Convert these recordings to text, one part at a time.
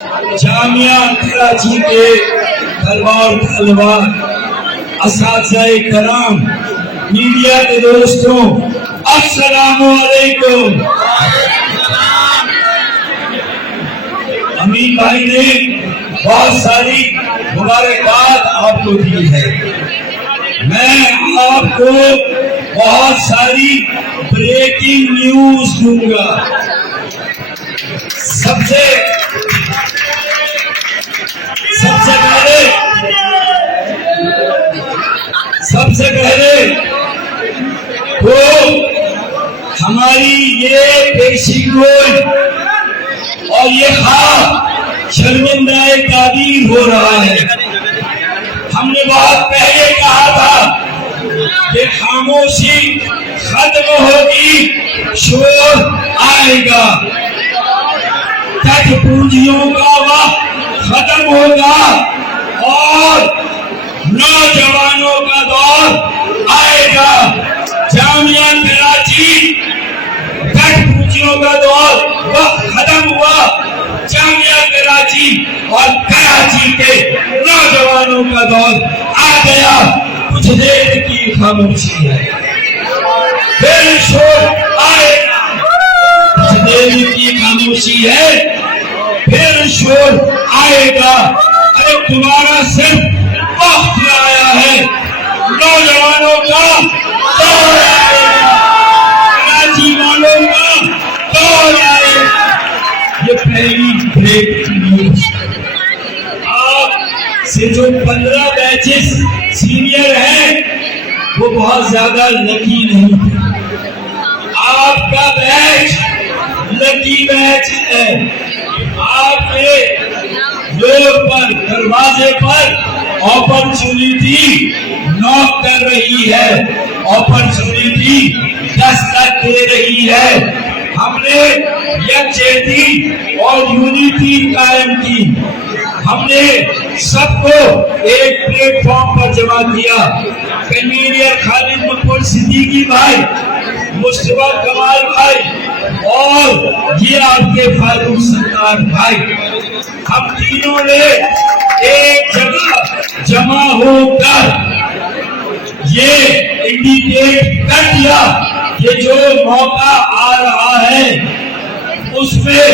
जामिया कराची के दरबार तलबा, असातिज़ाए कराम, मीडिया के दोस्तों, अस्सलामु अलैकुम। अमीर भाई ने बहुत सारी मुबारकबाद आपको दी है। मैं आपको बहुत सारी ब्रेकिंग न्यूज दूंगा। सबसे पहले तो हमारी ये पेशीगोई और ये ख्वाब शर्मिंदाए ताबीर हो रहा है। हमने बहुत पहले कहा था कि खामोशी खत्म होगी, शोर आएगा, तट पूंजियों का वक्त खत्म होगा और नौजवानों का दौर आएगा। जामिया कराची तट पूंजियों का दौर वक्त खत्म हुआ। जामिया कराची और कराची के नौजवानों का दौर आ गया। कुछ देर की खामोशी है, फिर शोर आएगा। कुछ देर की खामोशी है, फिर शोर आएगा। अरे तुम्हारा सिर्फ वक्त आया है, नौजवानों का दौर आएगा, कराची वालों का दौर आएगा। ये पहली ब्रेकिंग न्यूज। आप से जो 15 बैचेस सीनियर हैं वो बहुत ज्यादा लकी नहीं थे। आपका बैच लकी बैच है। आपके डोर पर, दरवाजे पर अपॉर्चुनिटी नॉक कर रही है, अपॉर्चुनिटी दस्तक दे रही है। हमने यकजहती और यूनिटी कायम की। हमने सबको एक प्लेटफॉर्म पर जमा किया। कन्वीनर खालिद मकबूल सिद्दीकी भाई, मुस्तफा कमाल भाई और ये आपके फारूक सरकार भाई, हम तीनों ने एक जगह जमा होकर ये इंडिकेट कर दिया कि जो मौका आ रहा है उसमें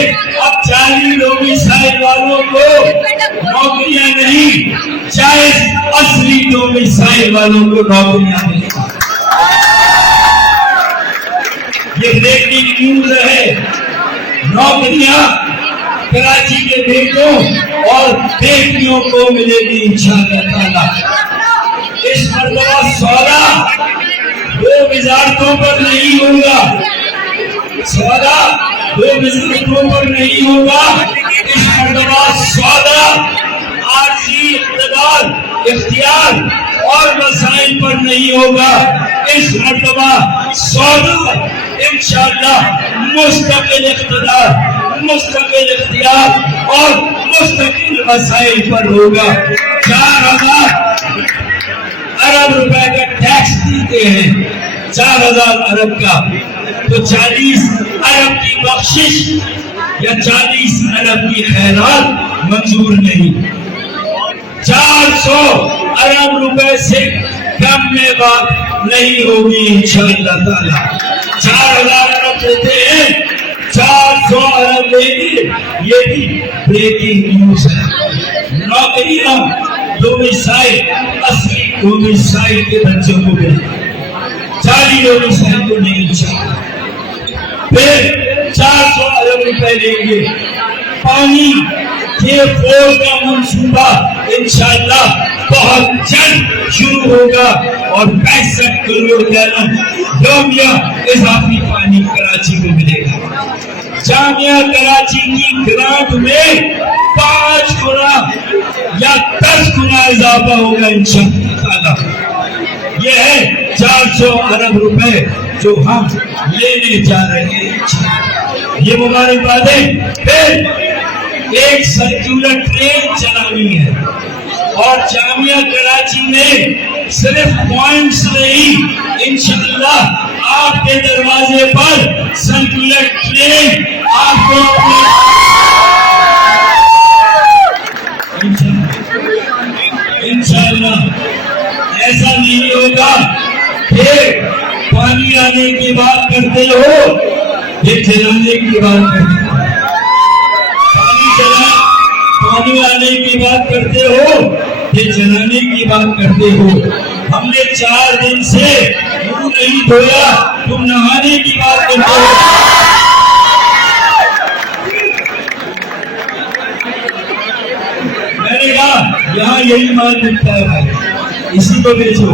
अब 40 डोमिसाइल वालों को नौकरियां नहीं, चाहे असली डोमिसाइल वालों को नौकरियां मिलेंगी। ये ब्रेकिंग न्यूज है। नौकरियां कराची के बेटों और बेटियों को मिलेगी इंशाअल्लाह ताला। इस मरतबा सौदा 2 वजारतों पर नहीं होगा, सौदा 2 वजारतों पर नहीं होगा। इस मरतबा सौदा आर्जी इख्तियार, इख्तियार और वसाइल पर नहीं होगा। इस मरतबा सौदा इंशाअल्लाह मुस्तकिल इख्तियार, मुस्तकिल इख्तियार और मुस्तकिल वसाइल पर होगा। 4000 अरब रुपए का टैक्स देते हैं, 4000 अरब का, तो 40 अरब की बख्शिश या 40 अरब की खैरात मंजूर नहीं। 400 अरब रुपए से कम में बात नहीं होगी इंशाअल्लाह ताला। 4000 अरब देते हैं, 400 अरब लेंगे। ये भी ब्रेकिंग न्यूज है। नौकरियां डोमिसाइल, असली डोमिसाइल के बच्चों को मिले, 40 डोमिसाइल को नहीं चाहिए। फिर 400 अरब रुपए लेंगे। पानी के बोर का मंसूबा इंशाअल्लाह बहुत जल्द शुरू होगा और 65 करोड़ गैलन योमिया इजाफी पानी कराची को मिलेगा। जामिया कराची की ग्रांट में 5 गुना या 10 गुना इजाफा होगा इंशाअल्लाह। यह है 400 अरब रुपए जो हम लेने जा रहे हैं। ये मुबारकबादें। फिर एक सर्कुलर ट्रेन चलानी है और जामिया कराची में सिर्फ पॉइंट्स नहीं, इंशाअल्लाह आपके दरवाजे पर सर्कुलर ट्रेन आपको लाने की बात करते हो, ये जलाने की बात करते हो। पानी लाने की बात करते हो, ये जलाने की बात करते हो। हमने 4 दिन से मुंह नहीं धोया, तुम नहाने की बात करते हो। मैंने कहा यहाँ यही माल मिलता है भाई, इसी को बेचो।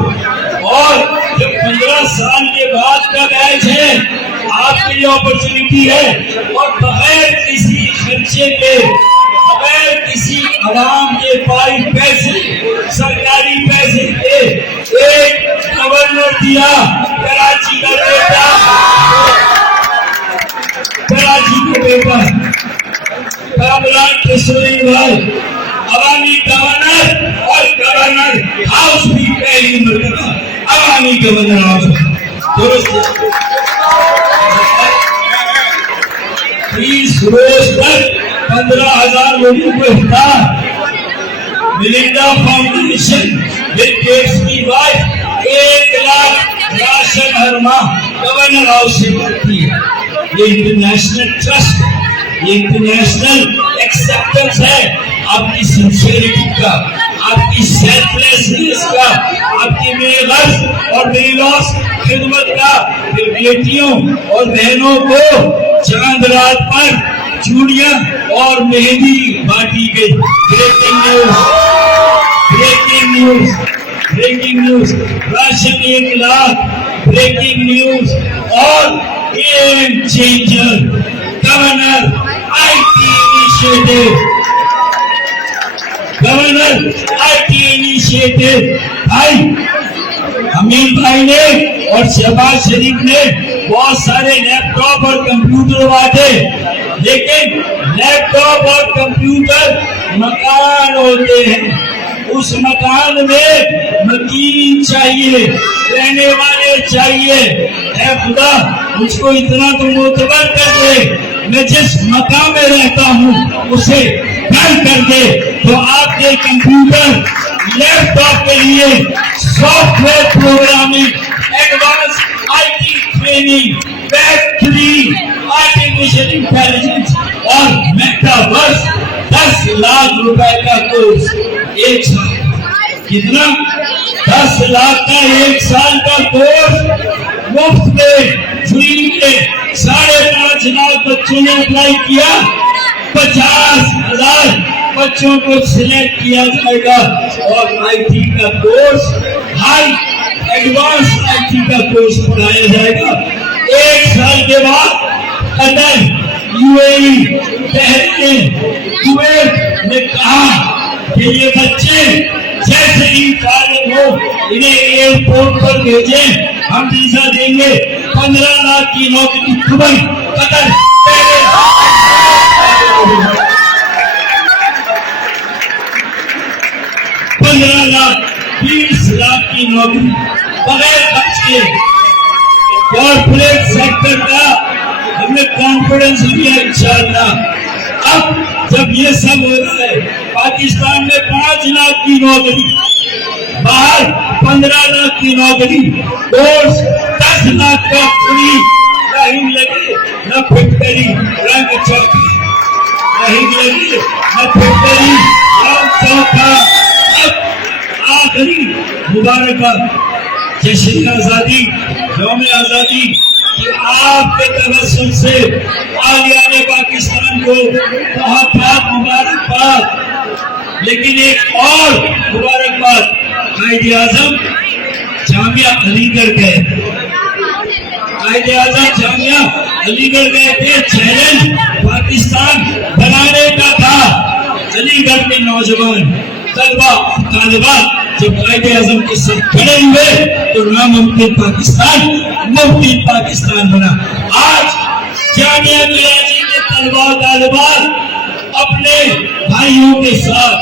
और जब 15 साल के बाद का बैच है, आपके लिए अपॉर्चुनिटी है, और बगैर किसी खर्चे के, बगैर किसी आवाम के पाई पैसे, सरकारी पैसे के एक गवर्नर दिया, कराची का बेटा, कामरान केजरीवाल, अवामी गवर्नर, और गवर्नर हाउस भी पहली मरतबा अवामी गवर्नर हाउस। दुरुस्त 30 रोज तक 15,000 लोगों को इफ्तार। मिलिंडा फाउंडेशन की वाइफ 1 लाख राशन हर माह गवर्नर हाउस से करती है। ये इंटरनेशनल ट्रस्ट, ये इंटरनेशनल एक्सेप्टेंस है आपकी सिंसियरिटी का, आपकी सेल्फलेसनेस का, आपकी बेगर्ज और बेलौस खिदमत का। बेटियों और बहनों को चांद रात पर चूड़ियां और मेहंदी बांटी गई। Breaking news, breaking news, breaking news, ration 1 lakh, breaking news. और game changer governor IT initiative, governor IT initiative. भाई अमीर भाई ने और शहबाज शरीफ ने बहुत सारे लैपटॉप और कंप्यूटर बांटे, लेकिन लैपटॉप और कंप्यूटर मकान होते हैं। उस मकान में मकीन चाहिए, रहने वाले चाहिए। है खुदा मुझको इतना तो मोतबर कर दे, मैं जिस मकान में रहता हूँ उसे घर कर दे। तो आपके कंप्यूटर लैपटॉप के लिए software programming, advance IT training, battery, artificial intelligence और मेटावर्स 10 लाख रुपए का कोर्स 1 साल। कितना? 10 लाख का 1 साल का कोर्स मुफ्त में, फ्री में। 5.5 लाख बच्चों ने अप्लाई किया। 50,000 बच्चों को सिलेक्ट किया जाएगा और IT का कोर्स, हाई एडवांस IT का कोर्स पढ़ाया जाएगा। 1 साल के बाद कतर, UAE, बहरीन, कुवैत ने कहा कि ये बच्चे जैसे ही फारिग हो इन्हें एयरपोर्ट पर भेजें, हम वीजा देंगे। 15 लाख की नौकरी दुबई, कतर, 15 लाख, 20 लाख की नौकरी बगैर खर्च के। कॉर्पोरेट सेक्टर का हमने कॉन्फिडेंस लिया इंशाअल्लाह। अब जब ये सब हो रहा है, पाकिस्तान में 5 लाख की नौकरी, बाहर 15 लाख की नौकरी, कोर्स 10 लाख का फ्री। नहीं लगे न फिटकरी रंग चौका, नहीं लगे न फिटकरी रंग चौका। आखिरी मुबारकबाद जश्न आजादी, यौम आजादी कि आपके तवज्जुह से आलिया ने पाकिस्तान को बहुत बहुत मुबारकबाद। लेकिन एक और मुबारकबाद, कायदे आजम जामिया अलीगढ़ गए, कायदे आजम जामिया अलीगढ़ गए थे। चैलेंज पाकिस्तान बनाने का था। अलीगढ़ के नौजवान तलबा तालिबा जब कायदे आजम के साथ खड़े हुए तो नामुमकिन पाकिस्तान मुमकिन पाकिस्तान बना। आज जामिया मिलाजी के तलबा तालिबा अपने भाइयों के साथ,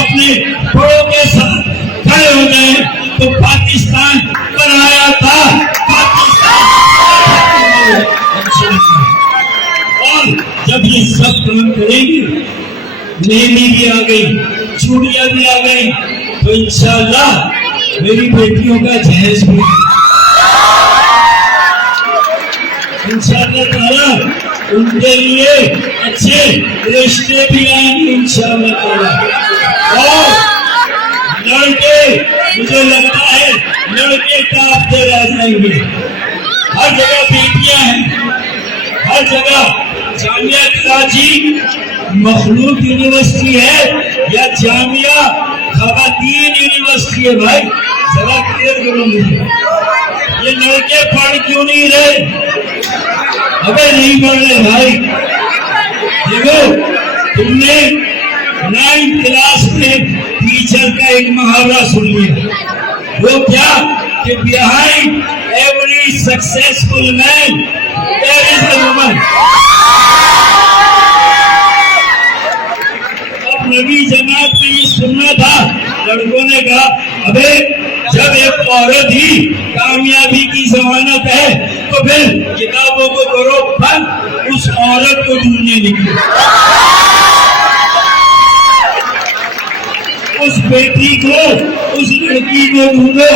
अपने बड़ों के साथ खड़े हो गए तो पाकिस्तान बनाया था, पाकिस्तान। और जब ये सब काम करेंगे, मेहंदी भी आ गई, चूड़ियां भी आ गई, तो इंशाअल्लाह मेरी बेटियों का जहेज भी। इंशाअल्लाह ताला उनके लिए अच्छे रिश्ते भी आएंगे इंशाअल्लाह ताला। और लड़के, मुझे लगता है लड़के कांपते रह जाएंगे। हर जगह बेटियां हैं, हर जगह। जामिया कराची मखलूक यूनिवर्सिटी है या जामिया खवातीन यूनिवर्सिटी है? भाई जरा क्लियर करो मुझे, ये लड़के पढ़ क्यों नहीं रहे? अबे नहीं पढ़ रहे भाई। देखो, तुमने 9th क्लास में टीचर का एक मुहावरा सुन लिया, वो क्या कि behind every successful man there is a woman. अब नवी जमात में ये सुनना था, लड़कों ने कहा अबे जब एक औरत ही कामयाबी की जमानत है तो फिर किताबों को करो बंद, उस औरत को ढूंढने निकले, उस बेटी को, उस लड़की को ढूंढो।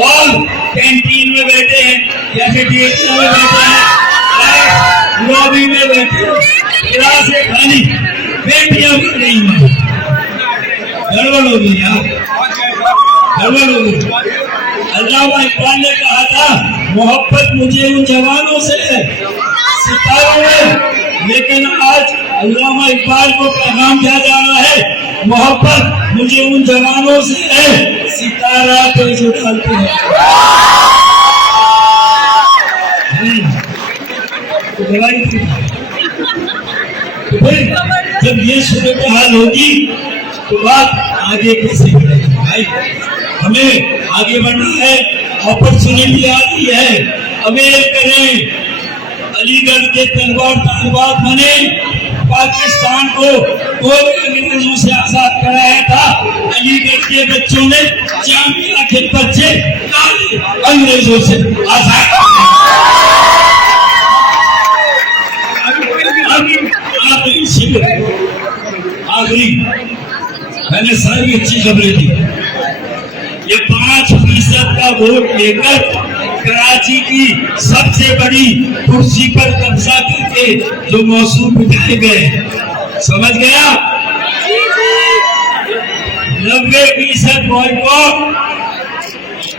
और कैंटीन में बैठे हैं या कैफेटेरिया में बैठे हैं, लॉबी में बैठे हैं, क्लासें खाली, बेटियां भी नहीं मानी। गड़बड़ हो गई यार, गड़बड़ हो गई। अल्लामा इकबाल ने कहा था मोहब्बत मुझे उन जवानों से है सितारों में, लेकिन आज अल्लामा इकबाल को पैगाम दिया जा रहा है मोहब्बत मुझे उन जवानों से है सितारा पे जो डालते हैं। तो फिर जब ये सूरत हाल होगी तो बात आगे कैसे बढ़ेगी? भाई हमें आगे बढ़ना है, अपॉर्चुनिटी आ रही है, अवेल करें। अलीगढ़ के तलवार बने, पाकिस्तान को कोई अंग्रेजों से आजाद कराया था, अलीगढ़ के बच्चों ने जामिया के बच्चे अंग्रेजों से आजाद। आखिरी शिविर, आखिरी मैंने सारी अच्छी खबरें दी। ये 5% का वोट लेकर कराची की सबसे बड़ी कुर्सी पर कब्जा करके जो मौसूम बिठाए गए, समझ गया? 90% बॉयकॉट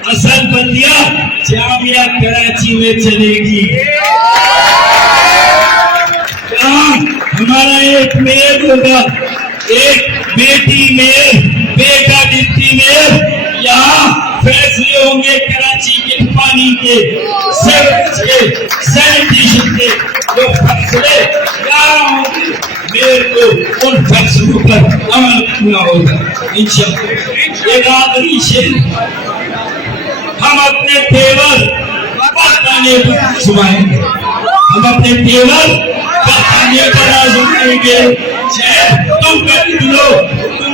असल बंदिया जामिया कराची में चलेगी। हमारा एक मेल होगा, एक बेटी मेल, बेटा डिप्टी मेल। यहाँ फैसले होंगे कराची के पानी के, सीवरेज के, सैनिटेशन के। जो फैसले यहाँ होंगे मेल को उन फैसलों पर अमल करना होगा इंशाअल्लाह। एक आखिरी शेर, हम अपने तेवर बताने पर आजमाएंगे, हम अपने तेवर बताने पर आजमाएंगे। तुम कर लो, तुम